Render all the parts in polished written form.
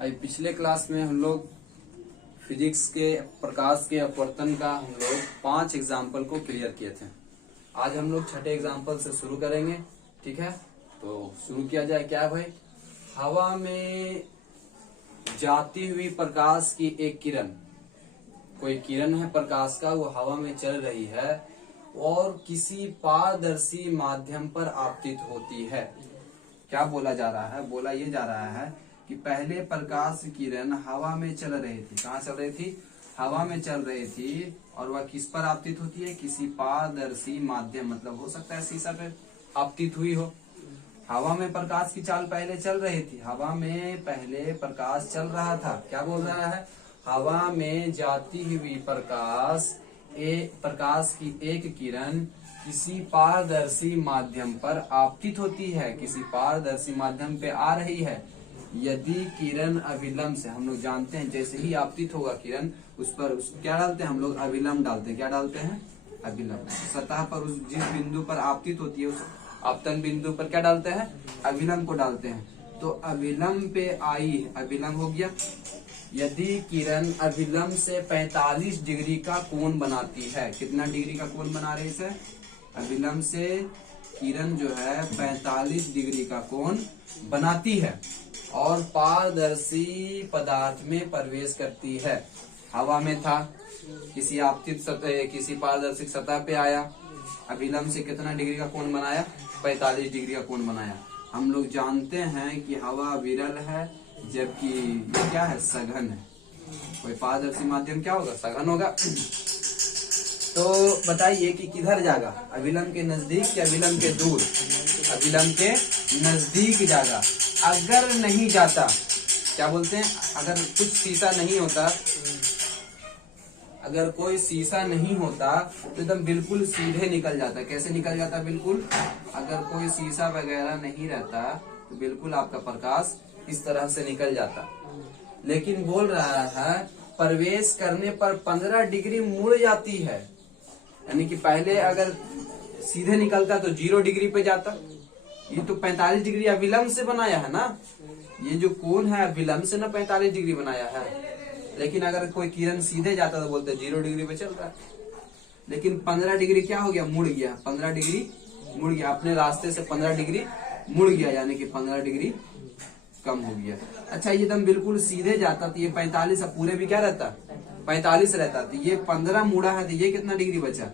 अभी पिछले क्लास में हम लोग फिजिक्स के प्रकाश के अपवर्तन का हम लोग 5 एग्जाम्पल को क्लियर किए थे। आज हम लोग छठे एग्जाम्पल से शुरू करेंगे। ठीक है, तो शुरू किया जाए। क्या है भाई? हवा में जाती हुई प्रकाश की एक किरण, कोई किरण है प्रकाश का, वो हवा में चल रही है और किसी पारदर्शी माध्यम पर आपतित होती है। क्या बोला जा रहा है? बोला ये जा रहा है कि पहले प्रकाश किरण हवा में चल रही थी। कहाँ चल रही थी? हवा में चल रही थी और वह किस पर आपतित होती है? किसी पारदर्शी माध्यम, मतलब हो सकता है शीशा पे आपतित हुई हो। हवा में प्रकाश की चाल पहले चल रही थी, हवा में पहले प्रकाश चल रहा था। क्या बोल रहा है? हवा में जाती हुई प्रकाश की एक किरण किसी पारदर्शी माध्यम पर आपतित होती है, किसी पारदर्शी माध्यम पे आ रही है। यदि किरण अभिलंब से, हम लोग जानते हैं जैसे ही आपतित होगा किरण, उस पर क्या डालते हैं हम लोग? अभिलंब डालते हैं। क्या डालते हैं? अभिलंब। सतह पर उस जिस बिंदु पर आपतित होती है उस आपतन बिंदु पर क्या डालते हैं? अभिलंब को डालते हैं। तो अभिलंब पे आई, अभिलंब हो गया। यदि किरण अभिलंब से 45 डिग्री का कोण बनाती है, कितना डिग्री का कोण बना रही है? अभिलंब से किरण जो है 45 डिग्री का कोण बनाती है और पारदर्शी पदार्थ में प्रवेश करती है। हवा में था, किसी आपतित सतह, किसी पारदर्शी सतह पे आया, अभिलंब से कितना डिग्री का कोण बनाया? 45 डिग्री का कोण बनाया। हम लोग जानते हैं कि हवा विरल है, जबकि ये क्या है? सघन है। कोई पारदर्शी माध्यम क्या होगा? सघन होगा। तो बताइए कि किधर जाएगा? अभिलंब के नजदीक या अभिलंब के दूर? अभिलंब के नजदीक जाएगा। अगर नहीं जाता, क्या बोलते हैं? अगर कुछ शीशा नहीं होता, अगर कोई शीशा नहीं होता तो एकदम बिल्कुल सीधे निकल जाता। कैसे निकल जाता? बिल्कुल, अगर कोई शीशा वगैरह नहीं रहता तो बिल्कुल आपका प्रकाश इस तरह से निकल जाता। लेकिन बोल रहा है प्रवेश करने पर 15 डिग्री मुड़ जाती है। यानी कि पहले अगर सीधे निकलता तो 0 डिग्री पे जाता। ये तो 45 डिग्री अभिलंब से बनाया है ना, ये जो कोण है अभिलंब से ना 45 डिग्री बनाया है। लेकिन अगर कोई किरण सीधे जाता तो बोलते 0 डिग्री पे चल रहा है। लेकिन 15 डिग्री क्या हो गया? मुड़ गया। 15 डिग्री मुड़ गया, अपने रास्ते से 15 डिग्री मुड़ गया, यानी कि 15 डिग्री कम हो गया। अच्छा, ये एकदम बिल्कुल सीधे जाता तो ये 45, अब पूरे भी क्या रहता? 45 रहता। तो ये 15 मुड़ा है तो ये कितना डिग्री बचा?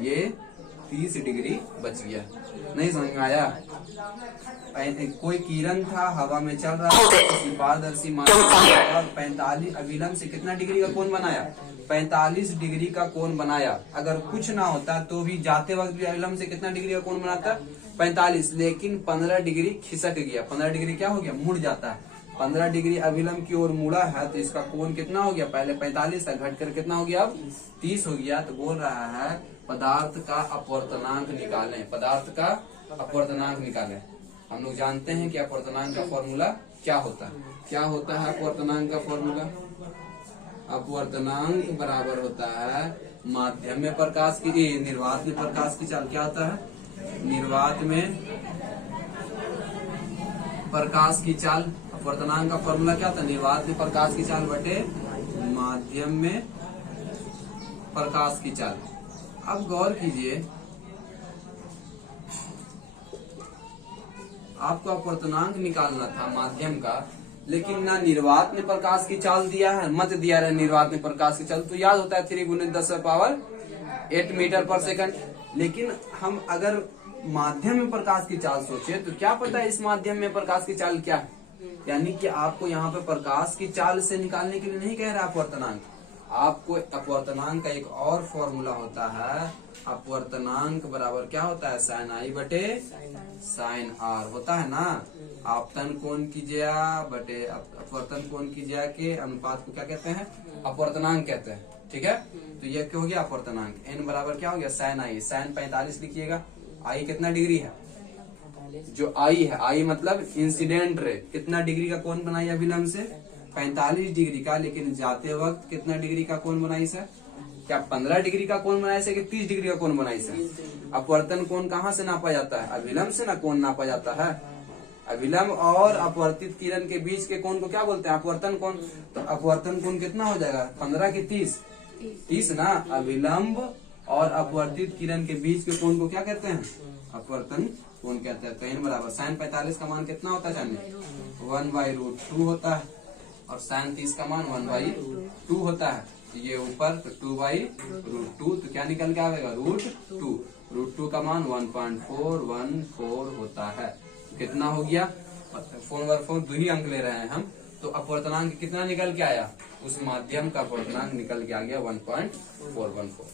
ये 30 डिग्री बच गया। नहीं समझ में आया? कोई किरण था, हवा में चल रहा था, पारदर्शी माध्यम और 45 अभिलंब से कितना डिग्री का कोण बनाया? 45 डिग्री का कोण बनाया। अगर कुछ ना होता तो भी जाते वक्त भी अभिलंब से कितना डिग्री का कोण बनाता? 45। लेकिन 15 डिग्री खिसक गया। 15 डिग्री क्या हो गया? मुड़ जाता है। 15 डिग्री अभिलंब की ओर मुड़ा है तो इसका कोण कितना हो गया? पहले 45 था, घट कर कितना हो गया? अब 30 हो गया। तो बोल रहा है पदार्थ का अपवर्तनांक निकालें, पदार्थ का अपवर्तनांक निकालें। हम लोग जानते हैं कि अपवर्तनांक का फॉर्मूला क्या होता है। क्या होता है अपवर्तनांक का फॉर्मूला? अपवर्तनांक बराबर होता है माध्यम में प्रकाश की, निर्वात में प्रकाश की चाल। क्या होता है? निर्वात में प्रकाश की चाल। अपवर्तनांक का फॉर्मूला क्या होता है? निर्वात में प्रकाश की चाल बटे माध्यम में प्रकाश की चाल। अब गौर कीजिए, आपको अपवर्तनांक निकालना था माध्यम का, लेकिन ना निर्वात में प्रकाश की चाल दिया है, मत दिया है निर्वात में प्रकाश की चाल। तो याद होता है 3 × 10⁸ मीटर पर सेकंड। लेकिन हम अगर माध्यम में प्रकाश की चाल सोचे तो क्या पता है इस माध्यम में प्रकाश की चाल क्या है? यानी कि आपको यहाँ पे प्रकाश की चाल से निकालने के लिए नहीं कह रहा अपवर्तनांक। आपको अपवर्तनांक का एक और फॉर्मूला होता है। अपवर्तनांक बराबर क्या होता है? sin i बटे sin r होता है ना। आपतन कोण की ज्या बटे अपवर्तन कोण की ज्या के अनुपात को क्या कहते हैं? अपवर्तनांक कहते हैं। ठीक है, तो ये क्या हो गया? अपवर्तनांक। n बराबर क्या हो गया? sin i। sin 45 लिखिएगा। i कितना डिग्री है? जो i है, i मतलब इंसिडेंट रे, कितना डिग्री का कोण बनाई अभिलंब से? 45 डिग्री का। लेकिन जाते वक्त कितना डिग्री का कोण बनाई से? क्या 15 डिग्री का कोण बनाई से कि 30 डिग्री का कोण बनाई से? अपवर्तन कोण कहाँ से नापा जाता है? अभिलंब से ना कोण नापा जाता है। अभिलंब और अपवर्तित किरण के बीच के कोण को क्या बोलते हैं? अपवर्तन कोण। तो अपवर्तन कोण कितना हो जाएगा? 15 की 30? 30 ना। अभिलंब और अपवर्तित किरण के बीच के कोण को क्या कहते हैं? अपवर्तन कोण कहते हैं। तो n बराबर sin 45 का मान कितना होता है? 1/√2 होता है और sin 30 का मान 1/2 होता है। तो ये ऊपर तो 2/√2, तो क्या निकल के आएगा? √2। √2 का मान 1.414 होता है। कितना हो गया? 4/4 2 ही अंक ले रहे हैं हम। तो अपवर्तनांक कितना निकल के आया? उस माध्यम का अपवर्तनांक निकल के आ गया 1.414।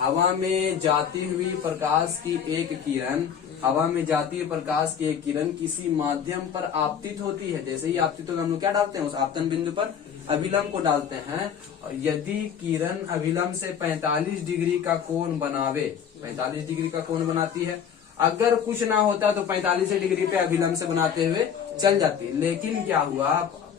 हवा में जाती हुई प्रकाश की एक किरण, हवा में जाती हुई प्रकाश की एक किरण किसी माध्यम पर आपतित होती है। जैसे ही आपतित होगा हम लोग क्या डालते हैं? उस आपतन बिंदु पर अभिलंब को डालते हैं। और यदि किरण अभिलंब से 45 डिग्री का कोण बनावे, 45 डिग्री का कोण बनाती है, अगर कुछ ना होता तो 45 डिग्री पे अभिलंब से बनाते हुए चल जाती। लेकिन क्या हुआ?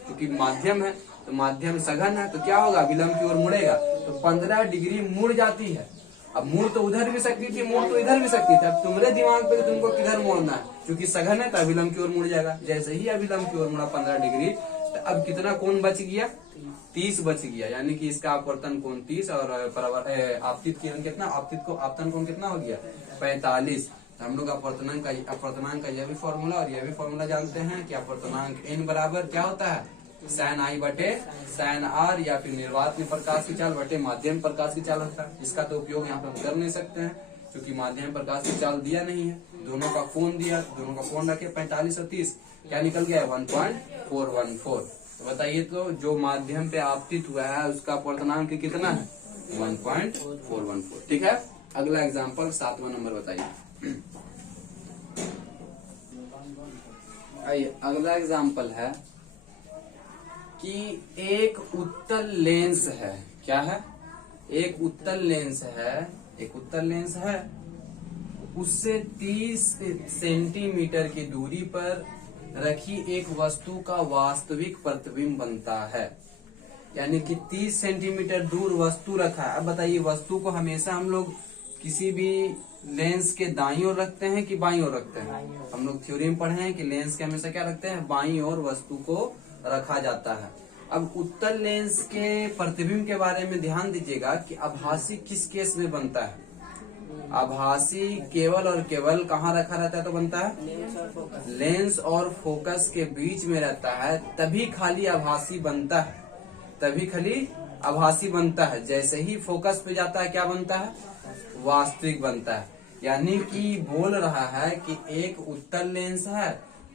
क्योंकि माध्यम है तो माध्यम सघन है, तो क्या होगा? अभिलंब की ओर मुड़ेगा, तो 15 डिग्री मुड़ जाती है। अब मुड़ तो उधर भी सकती थी, मुड़ तो इधर भी सकती थी। अब तुम्हारे दिमाग पे तुमको किधर मोड़ना है? क्योंकि सघन है तो अभिलंब की ओर मुड़ जाएगा। जैसे ही अभिलंब की ओर मुड़ा 15 डिग्री, तो अब कितना कोण बच गया? 30 बच गया। यानी कि इसका अपवर्तन कोण 30 और आपतित किरण कितना? आपतन कोण कितना हो गया? 45। तो हम लोग अपवर्तनांक का यह भी फॉर्मूला और यह भी फॉर्मूला जानते हैं कि अपवर्तनांक n बराबर क्या होता है? sin I बटे sin R, या फिर निर्वात में प्रकाश की चाल बटे माध्यम प्रकाश की चाल होता है। इसका तो उपयोग यहाँ पे हम कर नहीं सकते हैं क्योंकि माध्यम प्रकाश की चाल दिया नहीं है। दोनों का कोण दिया, दोनों का कोण रखे 45 और 30, क्या निकल गया? 1.414। तो बताइए तो जो माध्यम पे आपतित हुआ है उसका अपवर्तनांक कितना है? 1.414। ठीक है। अगला एग्जाम्पल 7वां नंबर बताइए। आइए अगला एग्जाम्पल है कि एक उत्तल लेंस है। क्या है? एक उत्तल लेंस है। एक उत्तल लेंस है, उससे 30 सेंटीमीटर की दूरी पर रखी एक वस्तु का वास्तविक प्रतिबिंब बनता है। यानी कि 30 सेंटीमीटर दूर वस्तु रखा है। अब बताइए, वस्तु को हमेशा हम लोग किसी भी लेंस के दाईं ओर रखते हैं कि बाईं ओर रखते हैं? हम लोग थ्योरी में पढ़े हैं कि लेंस के हमेशा क्या रखते हैं? बाईं ओर वस्तु को रखा जाता है। अब उत्तल लेंस के प्रतिबिंब के बारे में ध्यान दीजिएगा कि आभासी किस केस में बनता है? आभासी केवल और केवल कहाँ रखा रहता है तो बनता है? लेंस और फोकस के बीच में रहता है, तभी खाली आभासी बनता है। तभी खाली आभासी बनता है। जैसे ही फोकस पे जाता है क्या बनता है? वास्तविक बनता है। यानी कि बोल रहा है कि एक उत्तल लेंस है,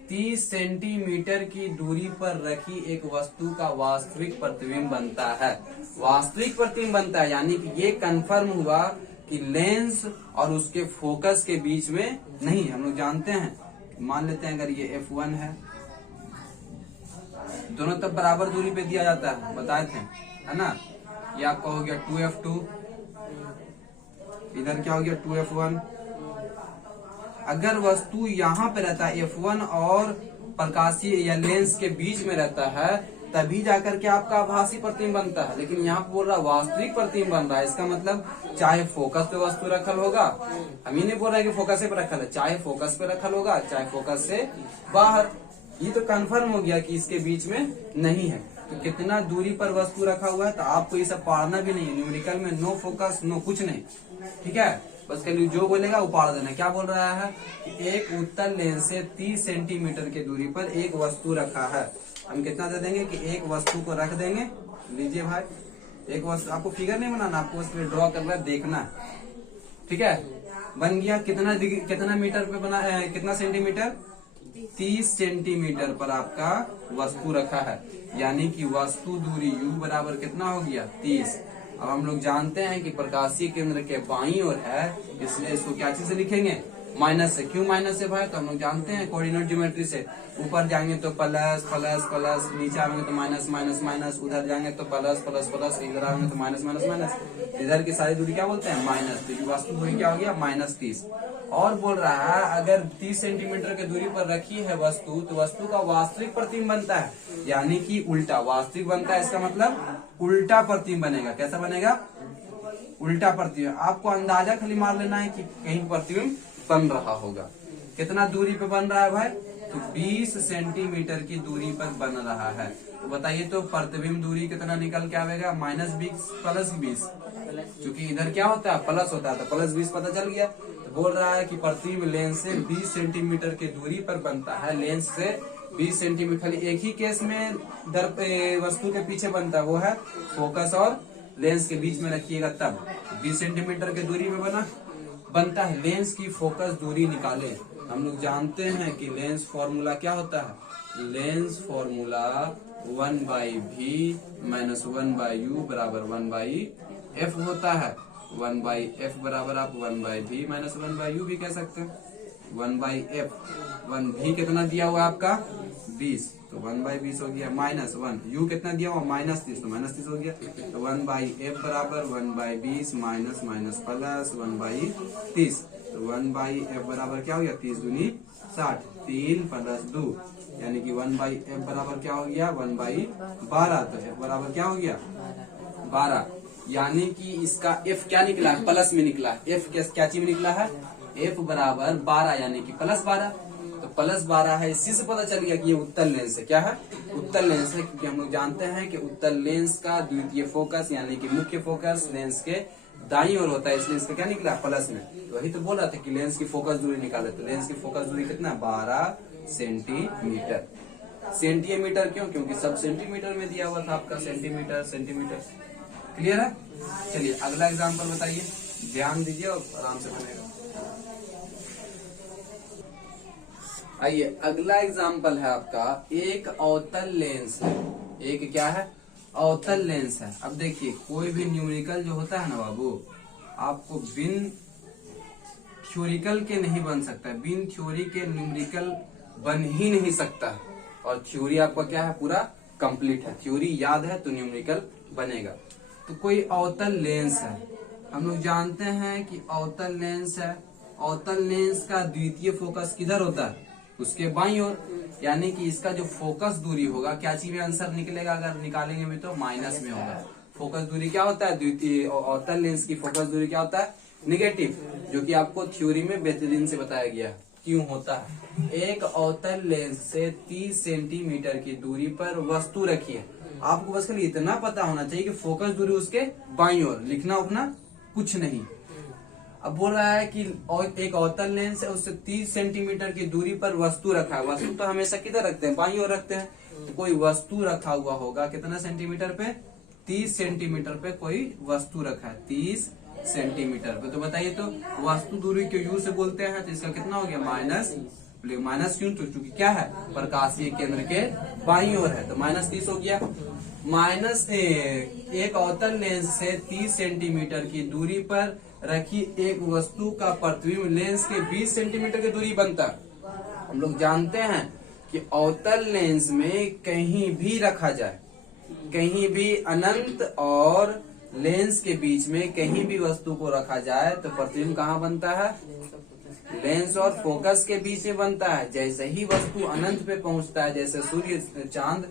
30 सेंटीमीटर की दूरी पर रखी एक वस्तु का वास्तविक प्रतिबिंब बनता है। वास्तविक प्रतिबिंब बनता है यानी कि ये कंफर्म हुआ कि लेंस और उसके फोकस के बीच में नहीं। हम लोग जानते हैं, मान लेते हैं अगर ये F1 है, दोनों तब बराबर दूरी पे दिया जाता है, बताए थे, है ना? ये आपका हो गया 2F2, इधर क्या हो गया 2F1। अगर वस्तु यहाँ पे रहता है F1 और प्रकाशीय या लेंस के बीच में रहता है, तभी जाकर के आपका आभासी प्रतिबिंब बनता है। लेकिन यहाँ पे बोल रहा वास्तविक प्रतिबिंब बन रहा है। इसका मतलब चाहे फोकस पे वस्तु रखल होगा, हम ये नहीं बोल रहे कि फोकस पे रखल है, चाहे फोकस पे रखल होगा चाहे फोकस से बाहर, ये तो कंफर्म हो गया कि इसके बीच में नहीं है। तो कितना दूरी पर वस्तु रखा हुआ है, तो आपको ये सब पढ़ना भी नहीं है। न्यूमेरिकल में नो फोकस नो कुछ नहीं, ठीक है? बस कल जो बोलेगा वो पढ़ देना। क्या बोल रहा है कि एक उत्तल लेंस से 30 सेंटीमीटर की दूरी पर एक वस्तु रखा है। हम कितना दे देंगे कि एक वस्तु को रख देंगे। लीजिए भाई, एक वस्तु, आपको फिगर नहीं बनाना, आपको उस पर ड्रॉ करना, देखना, ठीक है? बन गया कितना मीटर पे बना है? कितना सेंटीमीटर? 30 सेंटीमीटर पर आपका वस्तु रखा है। यानी कि वस्तु दूरी U बराबर कितना हो गया? 30। अब हम लोग जानते हैं कि प्रकाशीय केंद्र के बाईं ओर है, इसलिए इसको क्या चीज से लिखेंगे? माइनस से। क्यों माइनस से भाई? तो हम लोग जानते हैं कोऑर्डिनेट ज्योमेट्री से, ऊपर जाएंगे तो प्लस प्लस प्लस, नीचे आएंगे तो माइनस माइनस माइनस, उधर जाएंगे तो प्लस प्लस प्लस, इधर आएंगे तो माइनस माइनस माइनस, इधर की सारी दूरी क्या बोलते हैं? माइनस। तो वास्तु दूरी क्या हो गया? -30। और बोल रहा है अगर 30 सेंटीमीटर की दूरी पर रखी है वस्तु, तो वस्तु का वास्तविक प्रतिबिंब बनता है, यानी कि उल्टा वास्तविक बनता है। इसका मतलब उल्टा प्रतिबिंब बनेगा। कैसा बनेगा? उल्टा प्रतिबिंब। आपको अंदाजा खाली मार लेना है कि कहीं प्रतिबिंब बन रहा होगा। कितना दूरी पे बन रहा है भाई? तो 20 सेंटीमीटर की दूरी पर बन रहा है। तो बताइए तो प्रतिबिंब दूरी कितना निकल के आएगा, -20 प्लस 20, क्योंकि इधर क्या होता है प्लस होता है, तो +20 पता चल गया। तो बोल रहा है कि प्रतिबिंब लेंस से 20 सेंटीमीटर की दूरी पर बनता है, लेंस से 20 सेंटीमीटर। खाली एक ही केस में वस्तु के पीछे बनता है, वो है फोकस और लेंस के बीच में रखिएगा तब 20 सेंटीमीटर की दूरी में बनता है। लेंस की फोकस दूरी निकाले। हम लोग जानते हैं कि लेंस फॉर्मूला क्या होता है, lens formula 1/v minus 1/u बराबर 1/f होता है। 1/f बराबर आप 1/v माइनस 1/u भी कह सकते हैं। 1/f 1v कितना दिया हुआ आपका 20, तो 1/20 हो गया, माइनस 1 u कितना दिया हुआ -30, तो -30 हो गया। तो 1/f बराबर 1/20 माइनस माइनस प्लस 1/30, तो 1/f बराबर क्या हो गया 30 दूनी 60, 3 + 2 यानी कि 1/f बराबर क्या हो गया 1/12, तो f बराबर क्या हो गया 12, यानी कि इसका f क्या निकला है प्लस में निकला है। f क्या चीज में निकला है, f बराबर 12 यानी कि +12, तो +12 है। इसी से पता चल गया कि ये उत्तल लेंस है। क्या है, उत्तल लेंस है, क्योंकि हम लोग जानते हैं कि उत्तल लेंस का द्वितीय फोकस यानी कि मुख्य फोकस लेंस के दाईं ओर होता है, इसलिए इसका क्या निकला प्लस में। तो वही तो बोल रहा था कि लेंस की फोकस दूरी निकाले, तो लेंस की फोकस दूरी कितना 12 सेंटीमीटर। सेंटीमीटर क्यों, क्योंकि सब सेंटीमीटर में दिया हुआ था आपका, सेंटीमीटर। क्लियर है। चलिए अगला एग्जाम्पल बताइए, ध्यान दीजिए और आराम से बनेगा। आइए अगला एग्जाम्पल है आपका, एक अवतल लेंस है। एक क्या है, अवतल लेंस है। अब देखिए कोई भी न्यूमेरिकल जो होता है ना बाबू, आपको बिन थ्योरिकल के नहीं बन सकता है, बिन थ्योरी के न्यूमेरिकल बन ही नहीं सकता। और थ्योरी आपका क्या है पूरा कंप्लीट है, थ्योरी याद है तो न्यूमेरिकल बनेगा। तो कोई अवतल लेंस है, हम लोग जानते हैं कि अवतल लेंस है। अवतल लेंस का द्वितीय फोकस किधर होता है, उसके बाईं ओर, यानी कि इसका जो फोकस दूरी होगा, क्या चीज में आंसर निकलेगा अगर निकालेंगे भी तो माइनस में होगा। फोकस दूरी क्या होता है, द्वितीय अवतल लेंस की फोकस दूरी क्या होता है नेगेटिव, जो कि आपको थ्योरी में बेहतरीन से बताया गया है क्यों होता है। एक अवतल लेंस से 30 सेंटीमीटर की दूरी पर वस्तु रखी है। आपको बस खाली इतना पता होना चाहिए कि फोकस दूरी उसके बाईं ओर, लिखना उखना कुछ नहीं। अब बोल रहा है कि एक अवतल लेंस है, उससे 30 सेंटीमीटर की दूरी पर वस्तु रखा है। वस्तु तो हमेशा किधर रखते हैं, बाईं ओर रखते हैं। तो कोई वस्तु रखा हुआ होगा कितना सेंटीमीटर पे, 30 सेंटीमीटर पे कोई वस्तु रखा है, 30 सेंटीमीटर पे। तो बताइए तो वस्तु दूरी को यू से बोलते हैं, तो इसका कितना हो गया माइनस क्यों, तो चूंकि क्या है प्रकाशीय केंद्र के बाईं ओर है, तो -30 हो गया। एक अवतल लेंस से 30 सेंटीमीटर की दूरी पर रखी एक वस्तु का प्रतिबिंब लेंस के 20 सेंटीमीटर की दूरी बनता है। हम लोग जानते हैं कि अवतल लेंस में कहीं भी रखा जाए, कहीं भी अनंत और लेंस के बीच में कहीं भी वस्तु को रखा जाए तो प्रतिबिंब कहाँ बनता है, लेंस और फोकस के बीच में बनता है। जैसे ही वस्तु अनंत पे पहुंचता है, जैसे सूर्य चांद,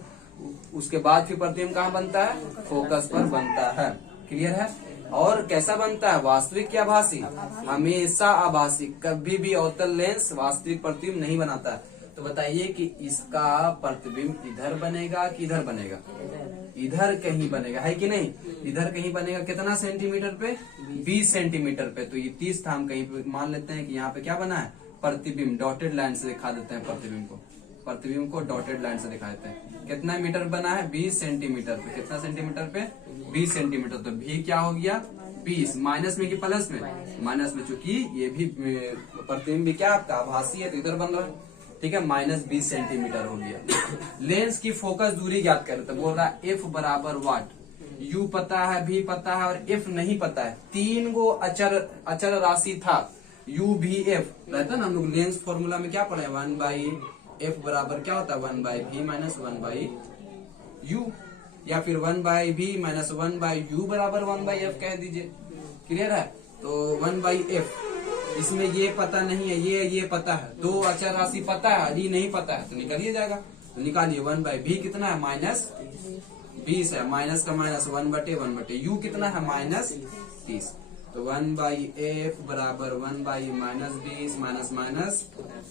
उसके बाद फिर प्रतिबिंब कहाँ बनता है, फोकस पर बनता है। क्लियर है। और कैसा बनता है, वास्तविक या आभासी, हमेशा आभासी, कभी भी अवतल लेंस वास्तविक प्रतिबिंब नहीं बनाता है। तो बताइए कि इसका प्रतिबिंब इधर बनेगा कि इधर बनेगा, इधर कहीं बनेगा, है कि नहीं, इधर कहीं बनेगा। कितना सेंटीमीटर पे, 20 सेंटीमीटर पे। तो ये 30 था, हम कहीं पे मान लेते हैं कि यहाँ पे क्या बना है प्रतिबिंब, डॉटेड लाइन से दिखा देते हैं प्रतिबिंब को डॉटेड लाइन से दिखा देते हैं। कितना मीटर बना है, 20 सेंटीमीटर पे। कितना सेंटीमीटर पे, 20 सेंटीमीटर। तो भी क्या हो गया 20, माइनस में कि प्लस में, माइनस में, चूंकि ये भी प्रतिबिंब भी क्या आपका आभासी है, तो इधर बन रहा है। ठीक है, -20 सेंटीमीटर हो गया। लेंस की फोकस दूरी ज्ञात करें, तो बोल रहा है एफ बराबर वाट, यू पता है, भी पता है और एफ नहीं पता है। 3 गो अचर राशि था, यू भी एफ रहता ना। हम लोग लेंस फॉर्मूला में क्या पढ़े, 1/f बराबर क्या होता है 1/v माइनस 1/u, या फिर 1/v माइनस 1/u बराबर 1/f कह दीजिए। क्लियर है। तो 1/f, इसमें ये पता नहीं है, ये पता है, 2 अचर राशि पता है, ये नहीं पता है, तो निकालिए जाएगा। तो निकालिए 1/v कितना है -20 है, माइनस का माइनस 1/1/u कितना है -30। तो 1/f बराबर 1/-20 माइनस माइनस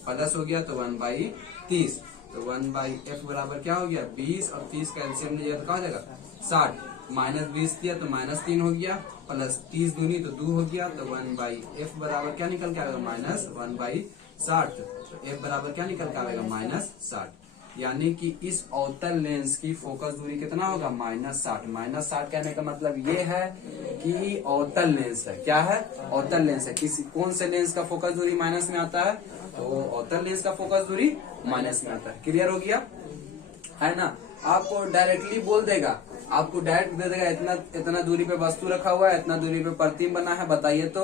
प्लस हो गया तो 1/30। तो 1/f बराबर क्या हो गया 20 और 30 का एलसीएम लिया तो क्या हो जाएगा 60। माइनस 20 दिया तो -3 हो गया, प्लस 30 दूनी तो 2 हो गया। तो 1/f बराबर क्या निकल के आएगा -1/60। तो f बराबर क्या निकल के आएगा -60। यानी कि इस अवतल लेंस की फोकस दूरी कितना होगा -60। -60 कहने का मतलब ये है कि अवतल लेंस है। क्या है? अवतल लेंस है। किसी कौन से लेंस का फोकस दूरी माइनस में आता है? तो अवतल लेंस का फोकस दूरी माइनस में आता है। क्लियर हो गया है ना? आपको डायरेक्टली बोल देगा, आपको डायरेक्ट दे देगा इतना इतना दूरी पे वस्तु रखा हुआ है, इतना दूरी पे प्रतिबिंब बना है, बताइए तो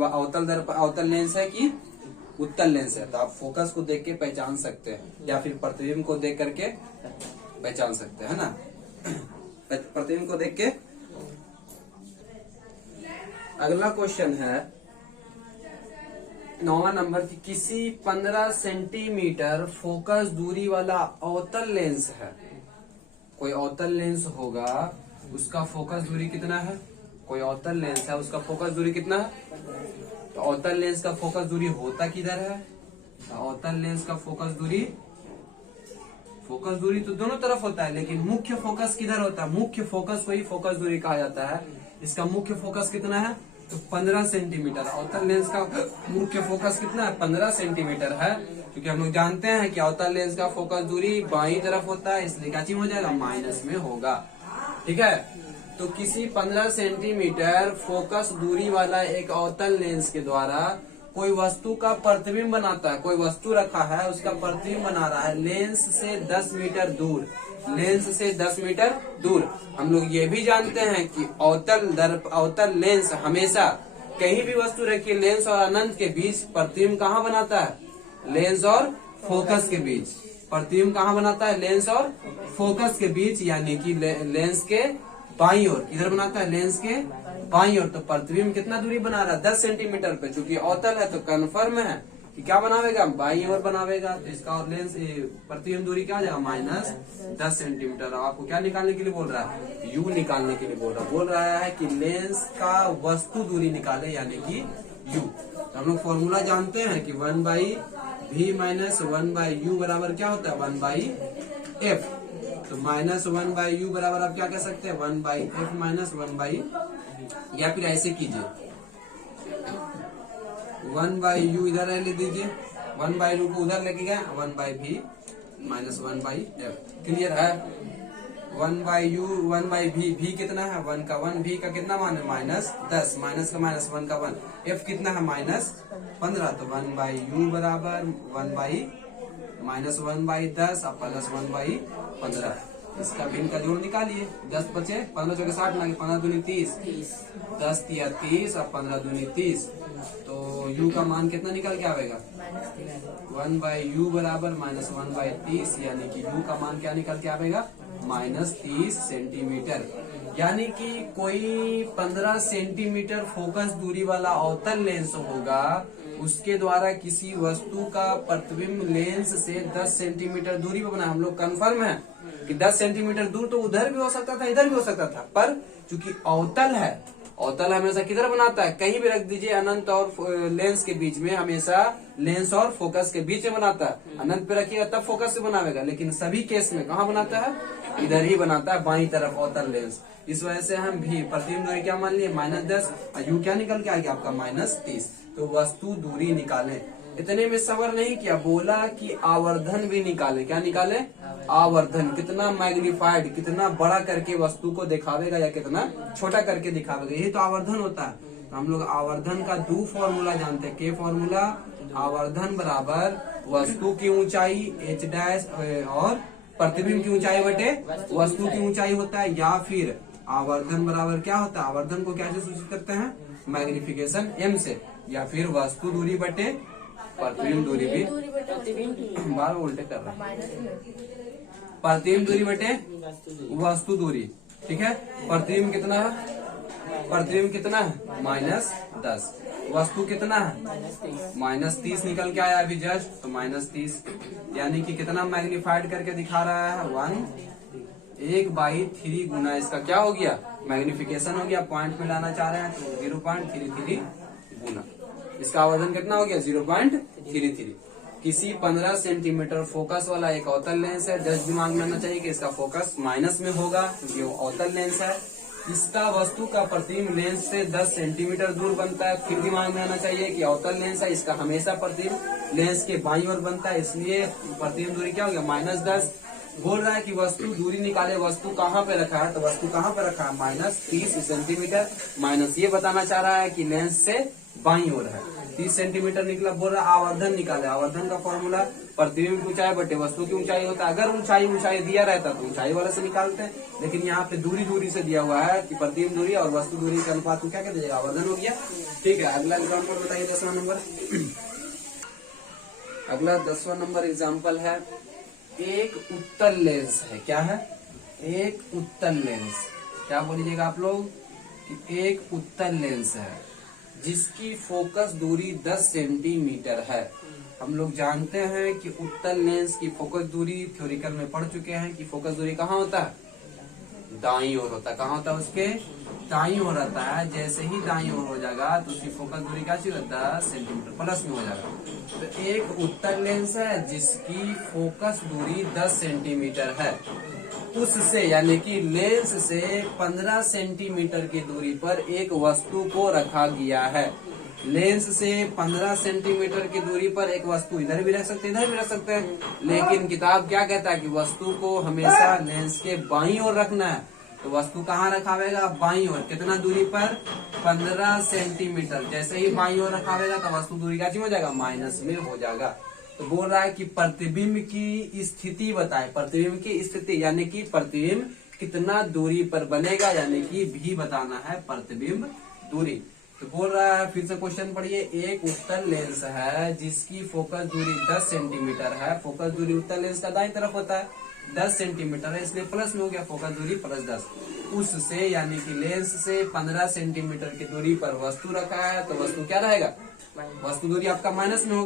अवतल लेंस है कि उत्तल लेंस है। तो आप फोकस को देख के पहचान सकते हैं या फिर प्रतिबिंब को देख करके पहचान सकते हैं ना। प्रतिबिंब को देख के। अगला क्वेश्चन है 9वां नंबर की, किसी 15 सेंटीमीटर फोकस दूरी वाला अवतल लेंस है। कोई अवतल लेंस होगा, उसका फोकस दूरी कितना है? कोई अवतल लेंस है, उसका फोकस दूरी कितना है? तो अवतल लेंस का फोकस दूरी होता किधर है? तो अवतल लेंस का फोकस दूरी तो दोनों तरफ होता है, लेकिन मुख्य फोकस किधर होता है? मुख्य फोकस को ही फोकस दूरी कहा जाता है। इसका मुख्य फोकस कितना है? तो 15 सेंटीमीटर। अवतल लेंस का मुख्य फोकस कितना है? 15 सेंटीमीटर है। क्योंकि हम लोग जानते हैं कि अवतल लेंस का फोकस दूरी बाईं तरफ होता है, इसलिए क्या चीज हो जाएगा? माइनस में होगा। ठीक है। तो किसी 15 सेंटीमीटर फोकस दूरी वाला एक अवतल लेंस के द्वारा कोई वस्तु का प्रतिबिंब बनाता है। कोई वस्तु रखा है, उसका प्रतिबिंब बना रहा है लेंस से 10 मीटर दूर। लेंस से 10 मीटर दूर। हम लोग ये भी जानते हैं कि अवतल लेंस हमेशा कहीं भी वस्तु रखी लेंस और अनंत के बीच प्रतिबिंब कहाँ बनाता है? लेंस और फोकस के बीच। प्रतिबिंब कहाँ बनाता है? लेंस और फोकस के बीच, यानी कि लेंस के बाईं ओर। इधर बनाता है लेंस के बाईं ओर। तो प्रतिबिंब कितना दूरी बना रहा है? 10 सेंटीमीटर पे। चूंकि अवतल है तो कन्फर्म है कि क्या बनावेगा? बाईं ओर बनावेगा। तो इसका और लेंस प्रतिबिंब दूरी क्या हो जाएगा? -10 सेंटीमीटर। आपको क्या निकालने के लिए बोल रहा है? यू निकालने के लिए बोल रहा है कि लेंस का वस्तु दूरी निकाले, यानी कि यू। तो हम लोग फॉर्मूला जानते हैं कि 1/v - 1/u बराबर क्या होता है? 1/f। तो -1/u बराबर आप क्या कह सकते हैं? 1/f - 1/, या फिर ऐसे कीजिए 1/u इधर ले दीजिए, 1/u को उधर लेके गए, 1/v - 1/f। क्लियर है? 1/u 1/v, v कितना है? 1 का 1, v का कितना मान है? -10, माइनस का माइनस 1 का 1, f कितना है? -15। तो 1/u बराबर 1/-10 और प्लस 1/15। इसका भिन्न का जोड़ निकालिए। 10 बचे, 15 चौके 60, 15 दूनी 30, 10 तिया 30 और 15 दूनी 30। तो u का मान कितना निकल के आएगा? 1/u बराबर -1/30, यानी कि u का मान क्या निकल के आएगा? -30 सेंटीमीटर। यानी कि कोई 15 सेंटीमीटर फोकस दूरी वाला अवतल लेंस होगा, उसके द्वारा किसी वस्तु का प्रतिबिंब लेंस से 10 सेंटीमीटर दूरी पर बना। हम लोग कंफर्म है कि 10 सेंटीमीटर दूर तो उधर भी हो सकता था, इधर भी हो सकता था, पर चूंकि अवतल है, अवतल हमेशा किधर बनाता है? कहीं भी रख दीजिए, अनंत और लेंस के बीच में, हमेशा लेंस और फोकस के बीच में बनाता है। अनंत पे रखिएगा तब फोकस से बनावेगा, लेकिन सभी केस में कहाँ बनाता है? इधर ही बनाता है, बाईं तरफ अवतल लेंस। इस वजह से हम भी प्रतिबिंब दूरी क्या मान लिए? -10, और यू क्या निकल के आ गया आपका? -30। तो वस्तु दूरी निकाले। इतने में सबर नहीं किया, बोला कि आवर्धन भी निकाले। क्या निकाले? आवर्धन। कितना मैग्नीफाइड, कितना बड़ा करके वस्तु को दिखावेगा या कितना छोटा करके दिखावेगा, यही तो आवर्धन होता है। तो हम लोग आवर्धन का 2 फॉर्मूला जानते हैं। के फॉर्मूला? आवर्धन बराबर वस्तु की ऊंचाई h' और प्रतिबिंब की ऊंचाई बटे वस्तु की ऊंचाई होता है। या फिर आवर्धन बराबर क्या होता है? आवर्धन को कैसे सूचित करते हैं? मैग्निफिकेशन m से। या फिर वस्तु दूरी बटे प्रतिबिंब दूरी भी बार उल्टे कर रहा है। प्रतिबिंब दूरी बटे वस्तु दूरी। ठीक है। प्रतिबिंब कितना है? प्रतिबिंब कितना है? -10। वस्तु कितना है? -30 निकल के आया अभी जस्ट। तो -30 यानी कि कितना मैग्नीफाइड करके दिखा रहा है? 1 1/3 गुना इसका क्या हो गया, मैग्निफिकेशन हो गया। पॉइंट में लाना चाह रहे हैं तो 0.33 गुना। इसका आवर्धन कितना हो गया, 0.33। किसी 15 सेंटीमीटर फोकस वाला एक अवतल लेंस है। जस्ट दिमाग में आना चाहिए कि इसका फोकस माइनस में होगा क्योंकि वो अवतल लेंस है। इसका वस्तु का प्रतिबिंब लेंस से 10 सेंटीमीटर दूर बनता है। फिर दिमाग में आना चाहिए कि अवतल लेंस है, इसका हमेशा प्रतिबिंब लेंस के बाईं ओर बनता है, इसलिए प्रतिबिंब दूरी क्या हो गया, -10। बोल रहा है कि वस्तु दूरी निकाले, वस्तु कहाँ पे रखा है, तो वस्तु कहाँ पे रखा है, -30 सेंटीमीटर। माइनस ये बताना चाह रहा है कि लेंस से बाईं ओर है, 30 सेंटीमीटर निकला। बोल रहा है आवर्धन निकाले। आवर्धन का फॉर्मूला प्रतिबिंब की ऊंचाई बटे वस्तु की ऊंचाई होता है। अगर ऊंचाई दिया रहता तो ऊंचाई वाले से निकालते हैं, लेकिन यहाँ पे दूरी से दिया हुआ है कि प्रतिबिंब दूरी और वस्तु दूरी के अनुपात में क्या कहते हैं, आवर्धन हो गया। ठीक है, अगला एग्जाम्पल बताइए 10वां नंबर। अगला 10वां नंबर एग्जाम्पल है, एक उत्तल लेंस है। क्या है, एक उत्तल लेंस। क्या बोलिएगा आप लोग कि एक उत्तल लेंस है जिसकी फोकस दूरी 10 सेंटीमीटर है। हम लोग जानते हैं कि उत्तल लेंस की फोकस दूरी थ्योरिकल में पढ़ चुके हैं कि फोकस दूरी कहाँ होता है, दाईं ओर होता है। कहाँ होता है, उसके दाईं ओर रहता है। जैसे ही दाईं ओर हो जाएगा तो उसकी फोकस दूरी क्या चाहिए, 10 सेंटीमीटर प्लस में हो जाएगा। तो एक उत्तल लेंस है जिसकी फोकस दूरी 10 सेंटीमीटर है। उससे यानी कि लेंस से 15 सेंटीमीटर की दूरी पर एक वस्तु को रखा गया है। लेंस से 15 सेंटीमीटर की दूरी पर एक वस्तु इधर भी रख सकते हैं, इधर भी रख सकते हैं, लेकिन किताब क्या कहता है कि वस्तु को हमेशा लेंस के बाईं ओर रखना है। तो वस्तु कहाँ रखावेगा, बाईं ओर। कितना दूरी पर, 15 सेंटीमीटर। जैसे ही बाईं ओर रखावेगा तो वस्तु दूरी क्या हो जाएगा, माइनस में हो जाएगा। तो बोल रहा है कि प्रतिबिंब की स्थिति बताए। प्रतिबिंब की स्थिति यानी कि प्रतिबिंब कितना दूरी पर बनेगा, यानी कि भी बताना है प्रतिबिंब दूरी। तो बोल रहा है, फिर से क्वेश्चन पढ़िए। एक उत्तल लेंस है जिसकी फोकस दूरी 10 सेंटीमीटर है। फोकस दूरी उत्तल लेंस का दाईं तरफ होता है, 10 सेंटीमीटर है, इसलिए प्लस में हो गया, फोकस दूरी +10। उससे यानी कि लेंस से 15 सेंटीमीटर की दूरी पर वस्तु रखा है, तो वस्तु क्या रहेगा, वस्तु दूरी आपका माइनस में होगा।